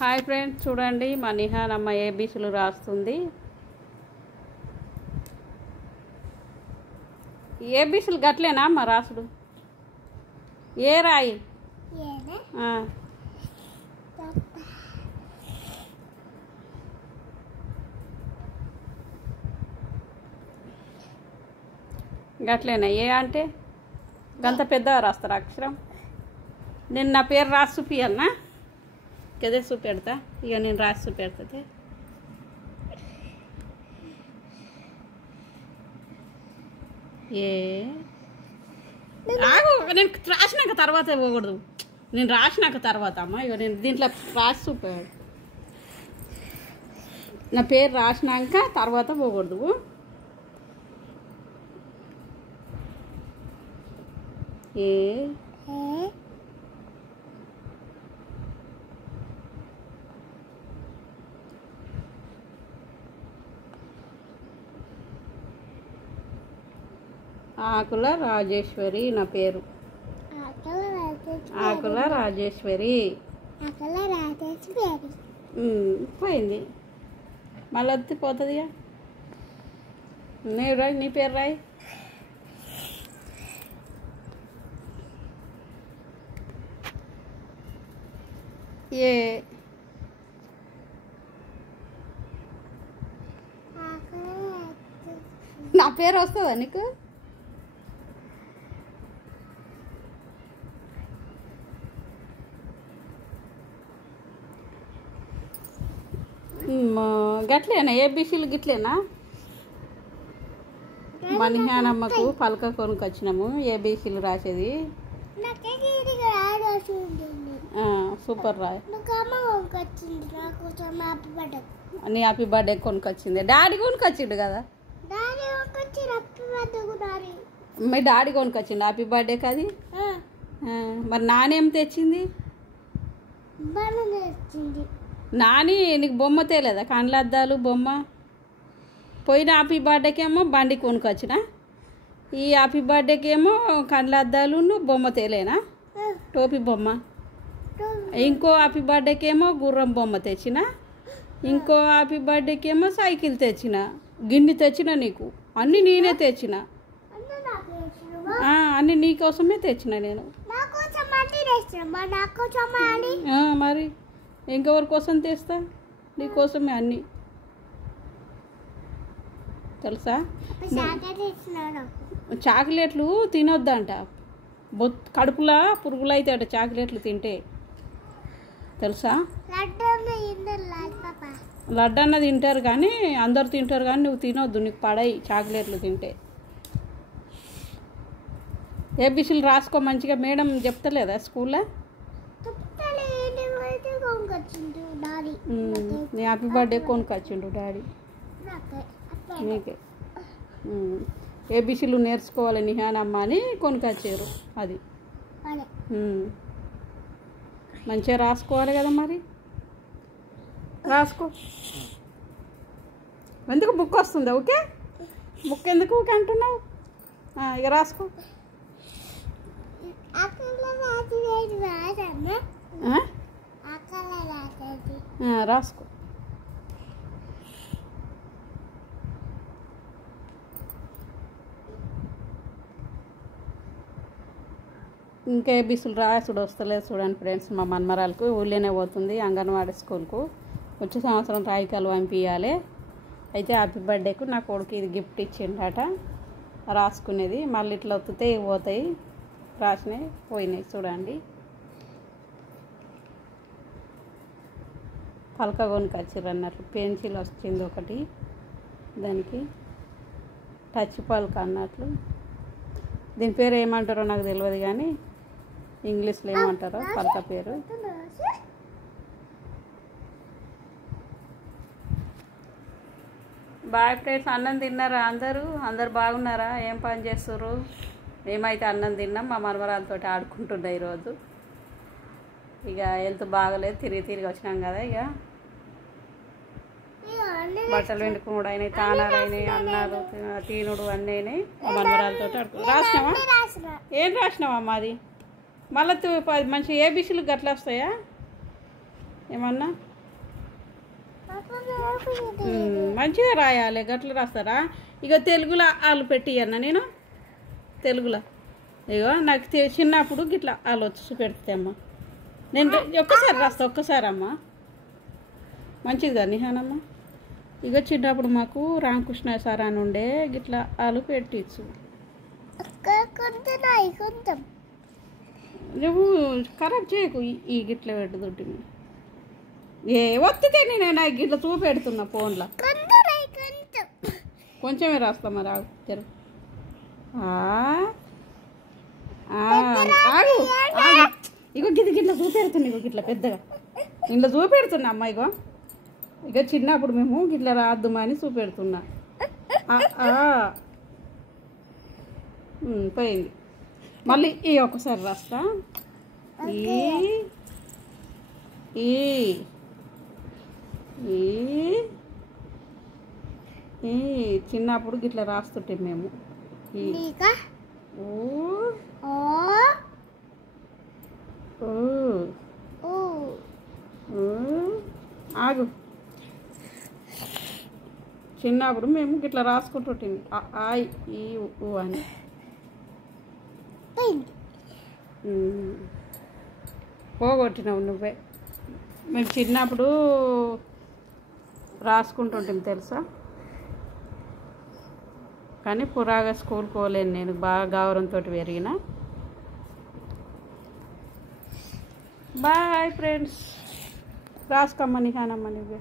Hi friends, చూడండి మా నిహాన్ అమ్మ ఏబీసీలు రాస్తుంది. ఏబీసీలు గట్లేనా అమ్మ రాసుడు? ఏ రాయి? గట్లేనా? ఏ అంటే గంత పెద్దగా రాస్తారు అక్షరం. నేను నా పేరు రాసి చూపియాలనా? కదే చూపెడతా. ఇక నేను రాసి చూపెడుతుంది. నేను రాసినాక తర్వాత పోకూడదు. నేను రాసినాక తర్వాత అమ్మ ఇక నేను దీంట్లో రాసి చూపాడు. నా పేరు రాసినాక తర్వాత పోకూడదు. ఆకుల రాజేశ్వరి నా పేరు. ఆకుల రాజేశ్వరి పోయింది. మళ్ళీ వద్దు పోతుంది. నేను రాయి, నీ పేరు రాయి. నా పేరు వస్తుందా నీకు? గట్లేనా? ఏబీసీలు గిట్లేనా? మా నిహానమ్మకు పలక కొనుకొచ్చినాము. ఏబీసీలు రాసేది సూపర్ రాయ్. నీ హ్యాపీ బర్త్డే కొనుకొచ్చింది. డాడీ కొనుకొచ్చిండు కదా. మీ డాడీ కొనుకొచ్చిండు హ్యాపీ బర్త్డే కది. మరి నానేం తెచ్చింది? నాని నీకు బొమ్మ తేలేదా? కండ్లద్దాలు బొమ్మ. పోయిన హ్యాపీ బర్త్డేకి ఏమో బండి కొనుకొచ్చిన, ఈ హ్యాపీ బర్త్డేకి ఏమో కండ్లద్దాలు బొమ్మ తేలేనా? టోపీ బొమ్మ. ఇంకో హ్యాపీ బర్త్డేకి ఏమో గుర్రం బొమ్మ తెచ్చిన, ఇంకో హ్యాపీ బర్త్డేకి ఏమో సైకిల్ తెచ్చిన, గిన్నె తెచ్చిన. నీకు అన్నీ నేనే తెచ్చిన. అన్నీ నీకోసమే తెచ్చిన నేను. మరి ఇంకెవరి కోసం తెస్తా? నీకోసమే అన్నీ తెలుసా. చాక్లెట్లు తినొద్దంట, కడుపులా పురుగులు అయితే అట చాక్లెట్లు తింటే, తెలుసా. లడ్డు అన్న తింటారు కానీ, అందరు తింటారు కానీ నువ్వు తినొద్దు. నీకు పడాయి చాక్లెట్లు తింటే. ఏబీసీలు రాసుకో మంచిగా. మేడం చెప్తలేదా స్కూల్లో? నీ హ్యాపీ బర్త్డే కొనుకొచ్చిండు డాడీ నీకే. ఏబీసీలు నేర్చుకోవాలి నిహానమ్మ అని కొనుకొచ్చారు. అది మంచిగా రాసుకోవాలి కదా. మరి రాసుకో. ఎందుకు బుక్ వస్తుందా? ఓకే, బుక్ ఎందుకు ఊకే అంటున్నావు? ఇక రాసుకో. రాసుకో. ఇంకా ఏబీసీలు రాసుడు వస్తలేదు చూడండి ఫ్రెండ్స్. మా మన్మరాలకు ఊళ్ళోనే పోతుంది అంగన్వాడీ స్కూల్కు. వచ్చే సంవత్సరం రాయికాలు పంపించాలి. అయితే హ్యాపీ బర్త్డేకు నా కొడుకు ఇది గిఫ్ట్ ఇచ్చిండట రాసుకునేది. మళ్ళీ ఇట్లా వత్తితే పోతాయి. రాసినాయి పోయినాయి చూడండి. పలక కొనుకొచ్చారు అన్నట్లు. పెన్సిల్ వచ్చింది ఒకటి, దానికి టచ్ పలక అన్నట్లు. దీని పేరు ఏమంటారో నాకు తెలియదు కానీ ఇంగ్లీష్లో ఏమంటారో పలక పేరు. Boy friends. అన్నం తిన్నారా? అందరూ బాగున్నారా? ఏం పని చేస్తుర్రు? మేమైతే అన్నం తిన్నాం. మా మనవరాలతో ఆడుకుంటున్నా ఈరోజు. ఇక హెల్త్ బాగలేదు, తిరిగి వచ్చినాం కదా. ఇక బట్టలు వెండుకున్నాడు అయినాయి, తానాలు అయినాయి, అన్నాలు తీనుడు అన్నీ అయినాయి. మా మనవరాలతో ఆడుకు. రాసినావా? ఏం రాసినావా? మాది మళ్ళీ మంచి ఏబీసీలు గట్ల వస్తాయా? ఏమన్నా మంచిగా రాయాలి. గట్ల రాస్తారా? ఇక తెలుగులో ఆలు పెట్టి అన్న నేను తెలుగులో. ఇగో నాకు చిన్నప్పుడు గిట్లా ఆలు వచ్చి చూపెడితే అమ్మ నేను ఒక్కసారి రాస్తా. ఒక్కసారి అమ్మ మంచిది కదా నిహానమ్మ. ఇక చిన్నప్పుడు మాకు రామకృష్ణ సార్ అని ఉండే గిట్లా ఆలు పెట్టించు. నువ్వు ఖరాబ్ చేయకు. ఈ గిట్ల పెట్టుతుంటే ఏ ఒత్తితే నేను నాకు గిట్ల చూపెడుతున్నా ఫోన్లో. కొంచెమే రాస్తా మరి. ఆగు తెరు. ఆగు ఆగు. ఇగో గిట్ల చూపెడుతున్నా. ఇగో గిట్ల పెద్దగా ఇంట్లో చూపెడుతున్నా అమ్మ. ఇగో ఇక చిన్నప్పుడు మేము గిట్ల రాద్దుమని చూపెడుతున్నా. పోయింది. మళ్ళీ ఈ ఒక్కసారి రాస్తా. చిన్నప్పుడు గిట్లా రాస్తుంటే మేము. ఆగు. చిన్నప్పుడు మేము గిట్లా రాసుకుంటుంటే ఈ అని. పోగొట్టినావు నువ్వే. మేము చిన్నప్పుడు రాసుకుంటుంటాం తెలుసా. కానీ పురాగా స్కూల్కి పోలేను నేను. బాగా గౌరవంతో పెరిగిన. Bye friends. రాసుకోమ్మని కానమ్మ నువ్వే.